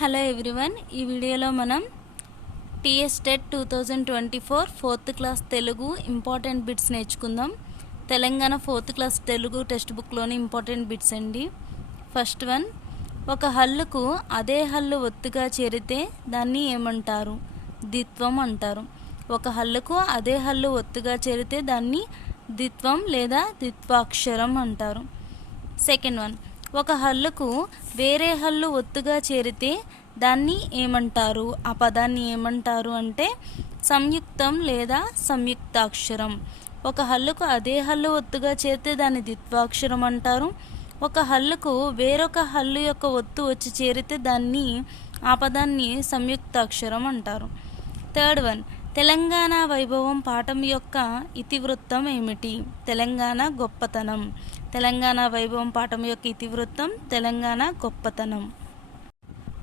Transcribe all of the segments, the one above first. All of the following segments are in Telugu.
హలో ఎవ్రీవన్, ఈ వీడియోలో మనం TS TET 2024 4th class Telugu important bits నేర్చుకుందాం. Telangana 4th class Telugu text బుక్లోని ఇంపార్టెంట్ బిట్స్ అండి. ఫస్ట్ వన్, ఒక హల్లుకు అదే హల్లు ఒత్తుగా చేరితే దాన్ని ఏమంటారు? ద్విత్వం అంటారు. ఒక హల్లుకు అదే హల్లు ఒత్తుగా చేరితే దాన్ని ద్విత్వం లేదా ద్విత్వాక్షరం అంటారు. సెకండ్ వన్, ఒక హల్లుకు వేరే హల్లు ఒత్తుగా చేరితే దాన్ని ఏమంటారు? ఆ పదాన్ని ఏమంటారు అంటే సంయుక్తం లేదా సంయుక్తాక్షరం. ఒక హల్లుకు అదే హల్లు ఒత్తుగా చేరితే దాన్ని ద్విత్వాక్షరం అంటారు. ఒక హల్లుకు వేరొక హల్లు యొక్క ఒత్తు వచ్చి చేరితే దాన్ని ఆ పదాన్ని సంయుక్తాక్షరం అంటారు. థర్డ్ వన్, తెలంగాణ వైభవం పాఠం యొక్క ఇతివృత్తం ఏమిటి? తెలంగాణ గొప్పతనం. తెలంగాణ వైభవం పాఠం యొక్క ఇతివృత్తం తెలంగాణ గొప్పతనం.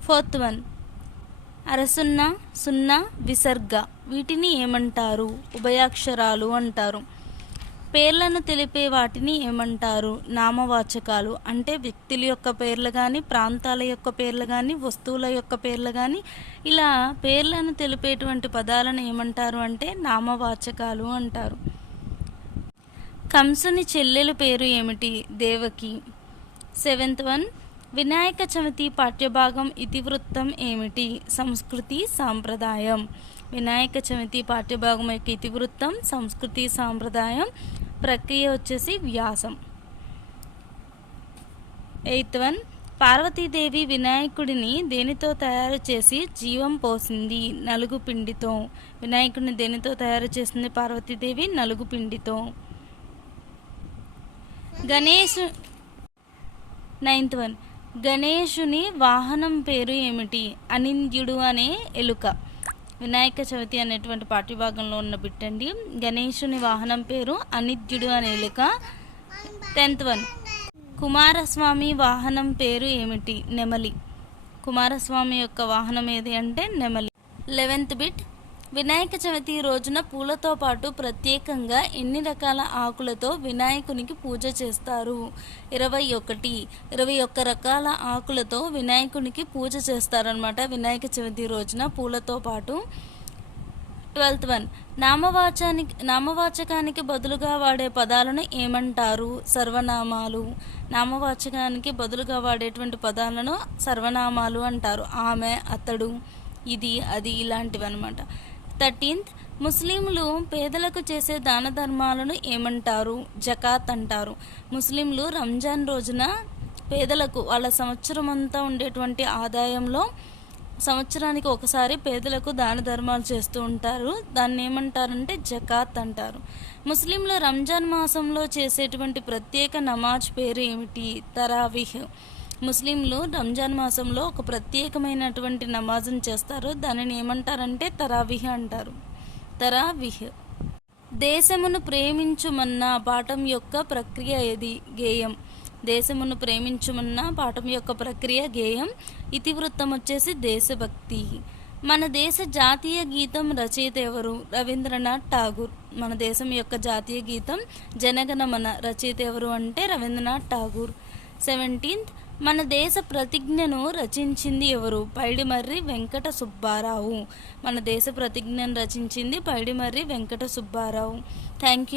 ఫోర్త్ వన్, అరసున్న, సున్నా, విసర్గ వీటిని ఏమంటారు? ఉభయాక్షరాలు అంటారు. పేర్లను తెలిపే వాటిని ఏమంటారు? నామవాచకాలు. అంటే వ్యక్తుల యొక్క పేర్లు కానీ, ప్రాంతాల యొక్క పేర్లు కానీ, వస్తువుల యొక్క పేర్లు కానీ, ఇలా పేర్లను తెలిపేటువంటి పదాలను ఏమంటారు అంటే నామవాచకాలు అంటారు. కంసుని చెల్లెలు పేరు ఏమిటి? దేవకి. సెవెంత్ వన్, వినాయక చవితి పాఠ్యభాగం ఇతివృత్తం ఏమిటి? సంస్కృతి సాంప్రదాయం. వినాయక చవితి పాఠ్యభాగం యొక్క ఇతివృత్తం సంస్కృతి సాంప్రదాయం. ప్రక్రియ వచ్చేసి వ్యాసం. ఎయిత్ వన్, పార్వతీదేవి వినాయకుడిని దేనితో తయారు చేసి జీవం పోసింది? నలుగు పిండితో. వినాయకుడిని దేనితో తయారు చేసింది పార్వతీదేవి? నలుగు పిండితో. నైన్త్ వన్, గణేశుని వాహనం పేరు ఏమిటి? అనింద్యుడు అనే ఎలుక. వినాయక చవితి అనేటువంటి పాఠ్యభాగంలో ఉన్న బిట్టండి. గణేశుని వాహనం పేరు అనింద్యుడు అనే ఎలుక. 10th వన్, కుమారస్వామి వాహనం పేరు ఏమిటి? నెమలి. కుమారస్వామి యొక్క వాహనం ఏది అంటే నెమలి. 11th బిట్, వినాయక చవితి రోజున పూలతో పాటు ప్రత్యేకంగా ఎన్ని రకాల ఆకులతో వినాయకునికి పూజ చేస్తారు? 21 రకాల ఆకులతో వినాయకునికి పూజ చేస్తారనమాట వినాయక చవితి రోజున పూలతో పాటు. 12th వన్, నామవాచకానికి బదులుగా వాడే పదాలను ఏమంటారు? సర్వనామాలు. నామవాచకానికి బదులుగా వాడేటువంటి పదాలను సర్వనామాలు అంటారు. ఆమె, అతడు, ఇది, అది ఇలాంటివి అనమాట. 13th, ముస్లింలు పేదలకు చేసే దాన ధర్మాలను ఏమంటారు? జకాత్ అంటారు. ముస్లింలు రంజాన్ రోజున పేదలకు వాళ్ళ సంవత్సరం అంతా ఉండేటువంటి ఆదాయంలో సంవత్సరానికి ఒకసారి పేదలకు దాన ధర్మాలు చేస్తూ ఉంటారు. దాన్ని ఏమంటారంటే జకాత్ అంటారు. ముస్లింలు రంజాన్ మాసంలో చేసేటువంటి ప్రత్యేక నమాజ్ పేరు ఏమిటి? తరావీహ్. ముస్లింలు రంజాన్ మాసంలో ఒక ప్రత్యేకమైనటువంటి నమాజ్ని చేస్తారు. దానిని ఏమంటారంటే తరావీహ్ అంటారు. తరావీహ్. దేశమును ప్రేమించుమన్న పాఠం యొక్క ప్రక్రియ ఏది? గేయం. దేశమును ప్రేమించుమన్న పాఠం యొక్క ప్రక్రియ గేయం. ఇతివృత్తం వచ్చేసి దేశభక్తి. మన దేశ జాతీయ గీతం రచయిత ఎవరు? రవీంద్రనాథ్ ఠాగూర్. మన దేశం యొక్క జాతీయ గీతం జనగణమన. రచయిత ఎవరు అంటే రవీంద్రనాథ్ ఠాగూర్. 17th, మన దేశ ప్రతిజ్ఞను రచించింది ఎవరు? పైడిమర్రి వెంకట సుబ్బారావు. మన దేశ ప్రతిజ్ఞను రచించింది పైడిమర్రి వెంకట సుబ్బారావు. Thank you.